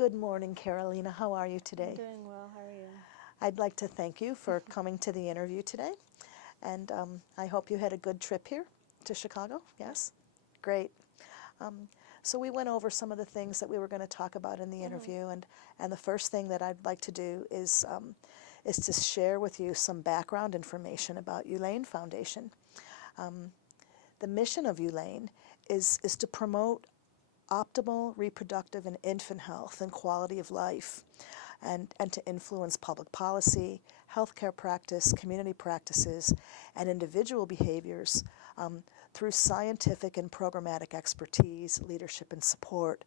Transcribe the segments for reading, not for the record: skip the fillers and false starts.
Good morning, Carolina. How are you today? I'm doing well. How are you? I'd like to thank you for coming to the interview today. And I hope you had a good trip here to Chicago. Yes? Great. So we went over some of the things that we were going to talk about in the interview. And the first thing that I'd like to do is to share with you some background information about Ulane Foundation. The mission of Ulane is to promote optimal reproductive and infant health and quality of life, and to influence public policy, healthcare practice, community practices, and individual behaviors through scientific and programmatic expertise, leadership, and support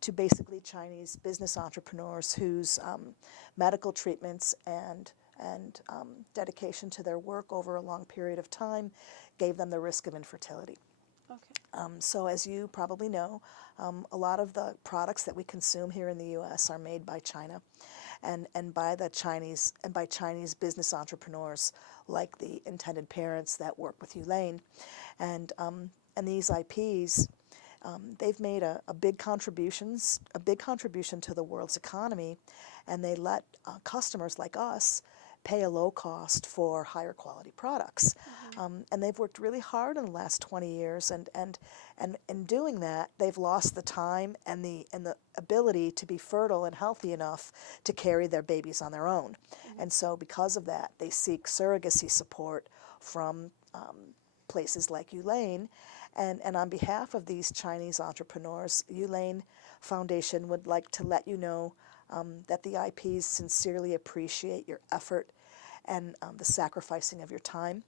to basically Chinese business entrepreneurs whose medical treatments and dedication to their work over a long period of time gave them the risk of infertility. Okay. So as you probably know, a lot of the products that we consume here in the U.S. are made by China, and by Chinese business entrepreneurs like the intended parents that work with Ulane, and these IPs. They've made a big contribution to the world's economy, and they let customers like us pay a low cost for higher quality products. And they've worked really hard in the last 20 years, and in doing that, they've lost the time and the ability to be fertile and healthy enough to carry their babies on their own. And so because of that, they seek surrogacy support from places like Ulane, and on behalf of these Chinese entrepreneurs, Ulane Foundation would like to let you know that the IPs sincerely appreciate your effort and the sacrificing of your time,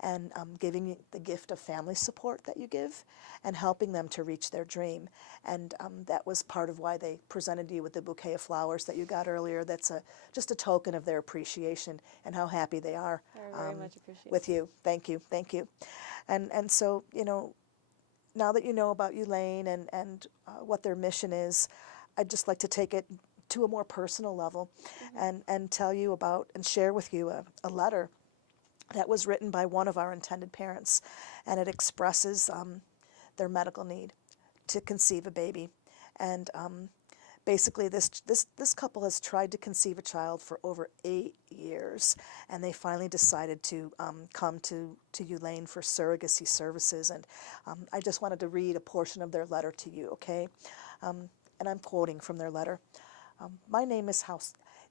and giving you the gift of family support that you give, and helping them to reach their dream. And that was part of why they presented you with the bouquet of flowers that you got earlier. That's just a token of their appreciation and how happy they are Very much appreciated. with you. Thank you, thank you. And so, now that you know about Ulane and what their mission is, I'd just like to take it to a more personal level, and tell you about and share with you a letter that was written by one of our intended parents, and it expresses their medical need to conceive a baby. And basically, this couple has tried to conceive a child for over 8 years, and they finally decided to come to Ulane for surrogacy services. And I just wanted to read a portion of their letter to you, okay? And I'm quoting from their letter. My name is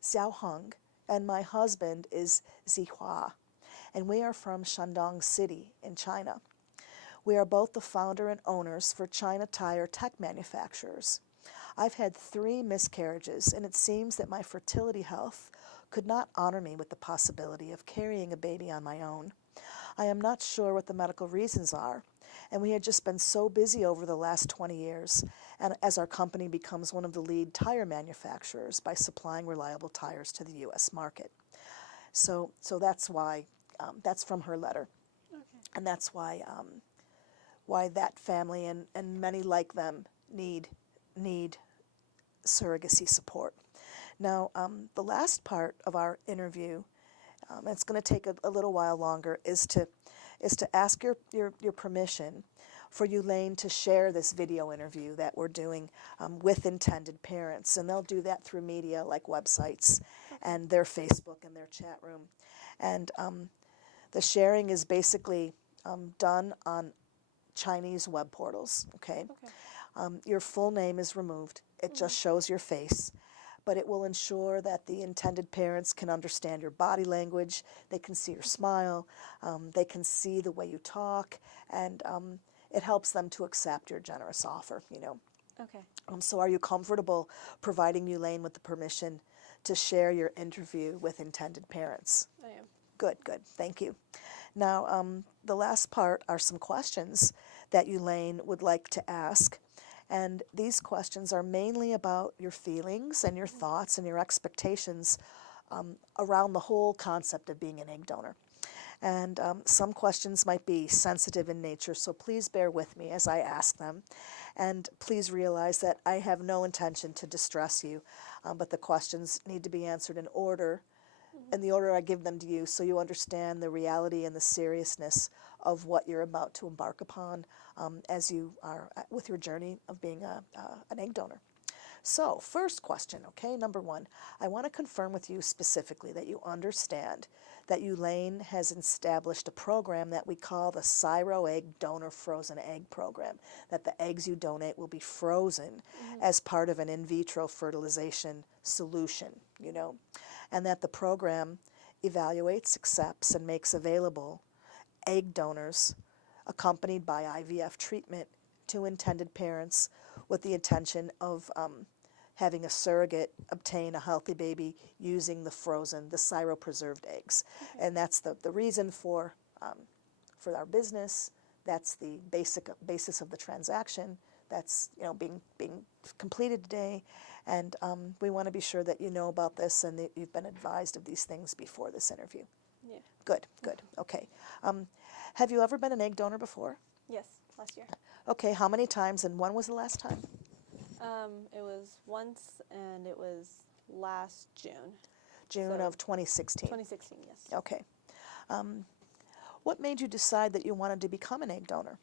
Xiao Heng, and my husband is Zihua, and we are from Shandong City in China. We are both the founder and owners for China Tire Tech Manufacturers. I've had 3 miscarriages, and it seems that my fertility health could not honor me with the possibility of carrying a baby on my own. I am not sure what the medical reasons are, and we had just been so busy over the last 20 years, and as our company becomes one of the lead tire manufacturers by supplying reliable tires to the U.S. market. So that's why, that's from her letter, Okay. and that's why that family and many like them need surrogacy support. Now, the last part of our interview, it's going to take a little while longer, is to ask your permission for Ulane to share this video interview that we're doing with intended parents, and they'll do that through media like websites and their Facebook and their chat room. And the sharing is basically done on Chinese web portals, okay? Your full name is removed. It just shows your face, but it will ensure that the intended parents can understand your body language, they can see your smile, they can see the way you talk, and it helps them to accept your generous offer, Okay. So are you comfortable providing Ulane with the permission to share your interview with intended parents? I am. Good, good. Thank you. Now, the last part are some questions that Ulane would like to ask. And these questions are mainly about your feelings and your thoughts and your expectations around the whole concept of being an egg donor. And some questions might be sensitive in nature, so please bear with me as I ask them. And please realize that I have no intention to distress you, but the questions need to be answered in the order I give them to you, so you understand the reality and the seriousness of what you're about to embark upon as you are with your journey of being an egg donor. So, first question, okay, number one, I want to confirm with you specifically that you understand that Elaine has established a program that we call the Cyro Egg Donor Frozen Egg Program, that the eggs you donate will be frozen as part of an in vitro fertilization solution, you know, and that the program evaluates, accepts, and makes available egg donors accompanied by IVF treatment to intended parents with the intention of having a surrogate obtain a healthy baby using the cryopreserved eggs. And that's the reason for our business. That's the basis of the transaction. That's, you know, being completed today. And we want to be sure that you know about this and that you've been advised of these things before this interview. Yeah. Good, good. Okay. Have you ever been an egg donor before? Yes, last year. Okay, how many times and when was the last time? It was once, and it was last June. June So, of 2016. 2016, yes. Okay. What made you decide that you wanted to become an egg donor?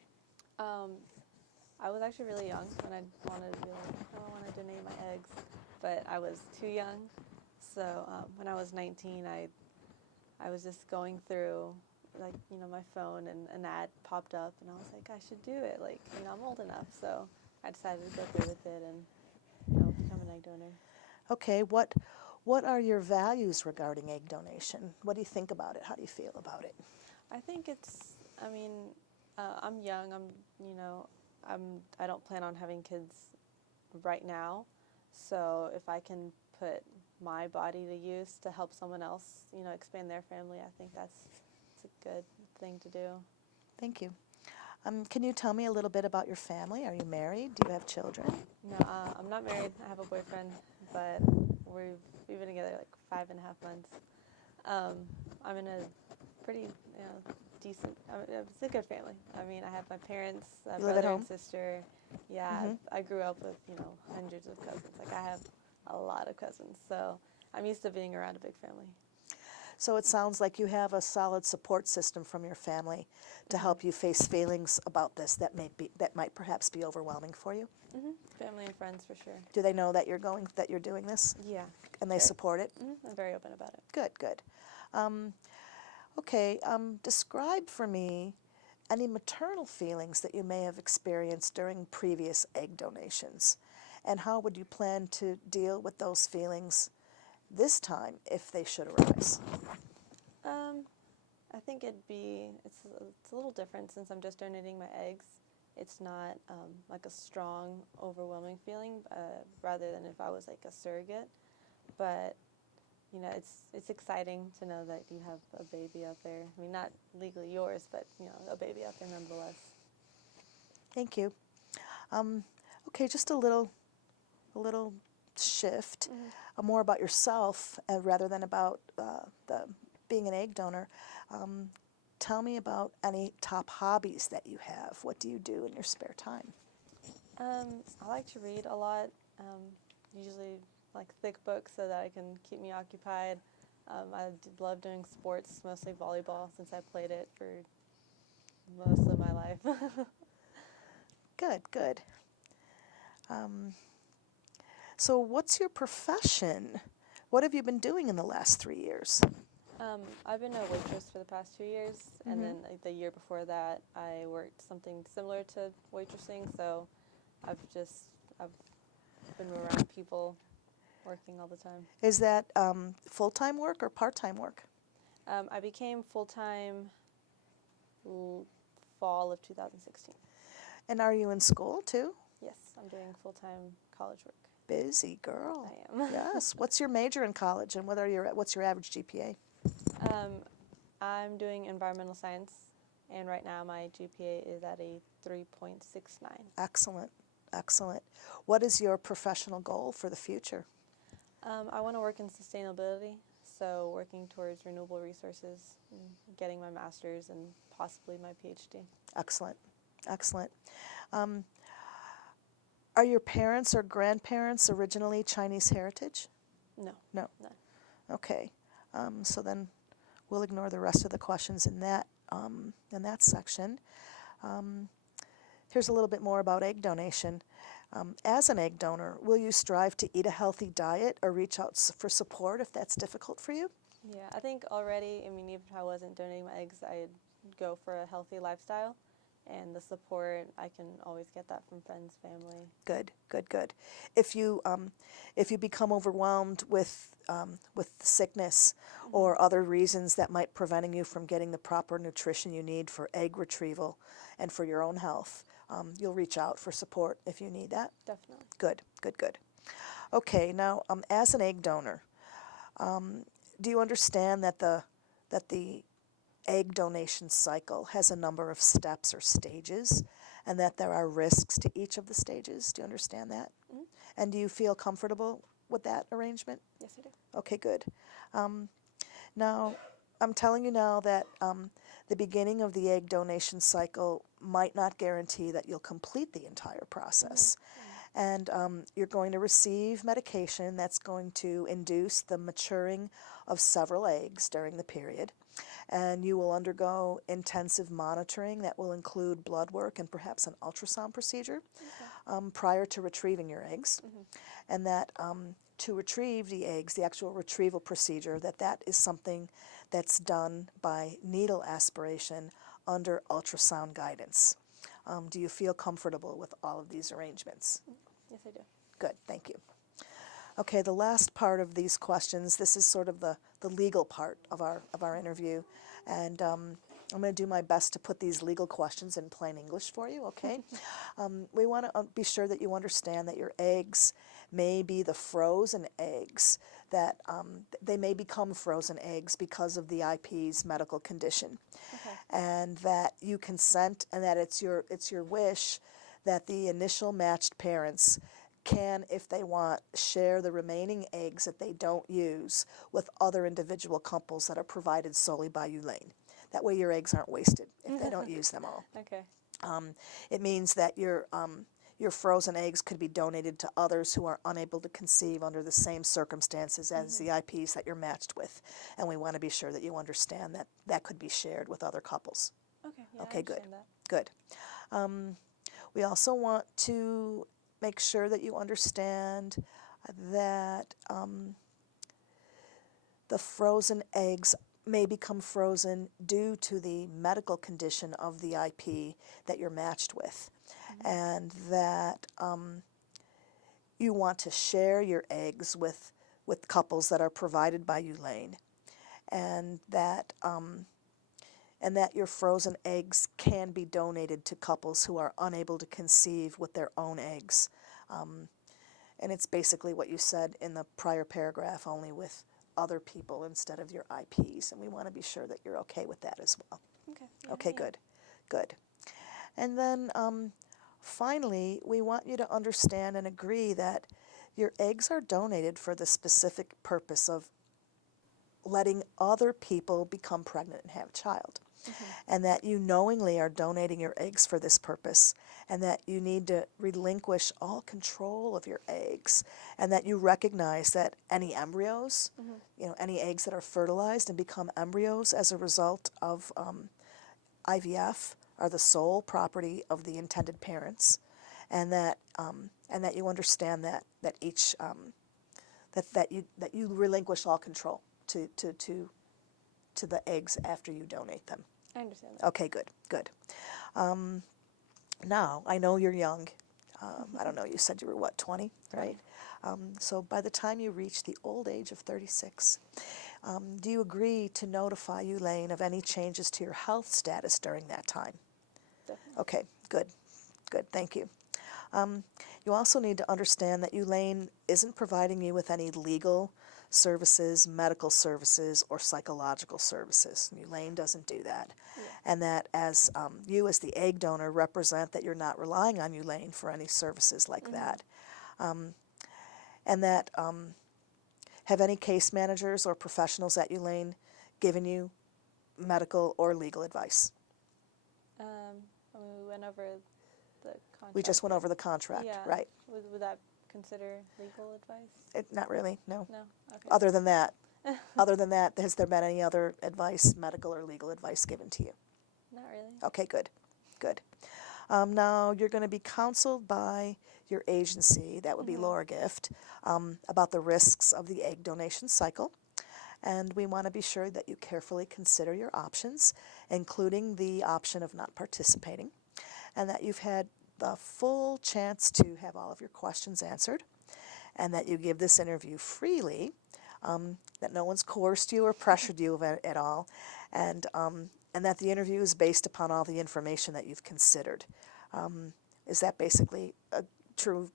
I was actually really young when I wanted to be like, oh, I want to donate my eggs, but I was too young. So when I was 19, I was just going through, like, you know, my phone, and an ad popped up, and I was like, I should do it. Like, you know, I'm old enough, so I decided to go through with it and, you know, become an egg donor. Okay, what are your values regarding egg donation? What do you think about it? How do you feel about it? I think it's, I mean, I'm young. I don't plan on having kids right now. So if I can put my body to use to help someone else, you know, expand their family, I think it's a good thing to do. Thank you. Can you tell me a little bit about your family? Are you married? Do you have children? No, I'm not married. I have a boyfriend, but we've been together like 5.5 months. I'm in a pretty, you know, decent. It's a good family. I mean, I have my parents, You live at brother home? and sister. Yeah, I grew up with, you know, hundreds of cousins. Like, I have a lot of cousins, so I'm used to being around a big family. So it sounds like you have a solid support system from your family to help you face feelings about this that might perhaps be overwhelming for you. Family and friends, for sure. Do they know that you're doing this? Yeah. And they support it? I'm very open about it. Good, good. Okay, describe for me any maternal feelings that you may have experienced during previous egg donations, and how would you plan to deal with those feelings this time if they should arise? I think it's a little different since I'm just donating my eggs. It's not like a strong, overwhelming feeling, rather than if I was like a surrogate. But, you know, it's exciting to know that you have a baby out there. I mean, not legally yours, but, you know, a baby out there nonetheless. Thank you. Okay, just a little shift, more about yourself rather than about being an egg donor. Tell me about any top hobbies that you have. What do you do in your spare time? I like to read a lot, usually like thick books so that I can keep me occupied. I love doing sports, mostly volleyball, since I played it for most of my life. Good, good. So what's your profession? What have you been doing in the last 3 years? I've been a waitress for the past 2 years, and then like, the year before that, I worked something similar to waitressing. So I've been around people, working all the time. Is that full-time work or part-time work? I became full-time fall of 2016. And are you in school too? Yes, I'm doing full-time college work. Busy girl. I am. Yes. What's your major in college, and what's your average GPA? I'm doing environmental science, and right now my GPA is at a 3.69. Excellent, excellent. What is your professional goal for the future? I want to work in sustainability, so working towards renewable resources, and getting my master's, and possibly my PhD. Excellent, excellent. Are your parents or grandparents originally Chinese heritage? No. No. No. Okay. So then we'll ignore the rest of the questions in that section. Here's a little bit more about egg donation. As an egg donor, will you strive to eat a healthy diet or reach out for support if that's difficult for you? Yeah, I think already, I mean, even if I wasn't donating my eggs, I'd go for a healthy lifestyle. And the support, I can always get that from friends, family. Good, good, good. If you become overwhelmed with sickness or other reasons that might preventing you from getting the proper nutrition you need for egg retrieval and for your own health, you'll reach out for support if you need that. Definitely. Good, good, good. Okay, now as an egg donor, do you understand that the egg donation cycle has a number of steps or stages, and that there are risks to each of the stages? Do you understand that? Mm-hmm. And do you feel comfortable with that arrangement? Yes, I do. Okay, good. Now, I'm telling you now that the beginning of the egg donation cycle might not guarantee that you'll complete the entire process. And you're going to receive medication that's going to induce the maturing of several eggs during the period. And you will undergo intensive monitoring that will include blood work and perhaps an ultrasound procedure prior to retrieving your eggs. And that to retrieve the eggs, the actual retrieval procedure, that is something that's done by needle aspiration under ultrasound guidance. Do you feel comfortable with all of these arrangements? Yes, I do. Good, thank you. Okay, the last part of these questions, this is sort of the legal part of our interview, and I'm going to do my best to put these legal questions in plain English for you, okay? We want to be sure that you understand that your eggs may be the frozen eggs, that they may become frozen eggs because of the IP's medical condition. Okay. And that you consent, and that it's your wish that the initial matched parents can, if they want, share the remaining eggs that they don't use with other individual couples that are provided solely by Elaine. That way your eggs aren't wasted if they don't use them all. Okay. It means that your frozen eggs could be donated to others who are unable to conceive under the same circumstances as the IPs that you're matched with. And we want to be sure that you understand that that could be shared with other couples. Okay, yeah, Okay, I good. understand that. Good. We also want to make sure that you understand that the frozen eggs may become frozen due to the medical condition of the IP that you're matched with, and that you want to share your eggs with couples that are provided by Elaine, and that your frozen eggs can be donated to couples who are unable to conceive with their own eggs. And it's basically what you said in the prior paragraph, only with other people instead of your IPs. And we want to be sure that you're okay with that as well. Okay. Yeah, Okay, yeah. good, good. And then finally, we want you to understand and agree that your eggs are donated for the specific purpose of letting other people become pregnant and have a child. And that you knowingly are donating your eggs for this purpose, and that you need to relinquish all control of your eggs, and that you recognize that any embryos, any eggs that are fertilized and become embryos as a result of IVF are the sole property of the intended parents, and that you understand that each that you relinquish all control to the eggs after you donate them. I understand that. Okay, good, good. Now, I know you're young. I don't know, you said you were, 20, right? So by the time you reach the old age of 36, do you agree to notify Elaine of any changes to your health status during that time? Definitely. Okay, good, good, thank you. You also need to understand that Elaine isn't providing you with any legal services, medical services, or psychological services. Elaine doesn't do that. Yeah. And that as you as the egg donor represent that you're not relying on Elaine for any services like that. And that have any case managers or professionals at Elaine given you medical or legal advice? We went over the contract. We just went over the contract, Yeah. right? Would that consider legal advice? Not really, no. No? Okay. Other than that, has there been any other advice, medical or legal advice given to you? Not really. Okay, good, good. Now, you're going to be counseled by your agency, that would be Laura Gift, about the risks of the egg donation cycle. And we want to be sure that you carefully consider your options, including the option of not participating, and that you've had the full chance to have all of your questions answered, and that you give this interview freely, that no one's coerced you or pressured you at all, and that the interview is based upon all the information that you've considered. Is that basically a true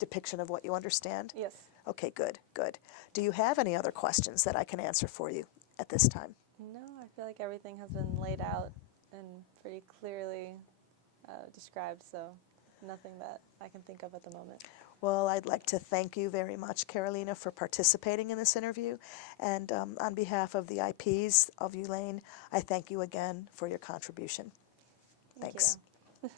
depiction of what you understand? Yes. Okay, good, good. Do you have any other questions that I can answer for you at this time? No, I feel like everything has been laid out and pretty clearly described, so nothing that I can think of at the moment. Well, I'd like to thank you very much, Carolina, for participating in this interview. And on behalf of the IPs of ULane, I thank you again for your contribution. Thank Thanks. you.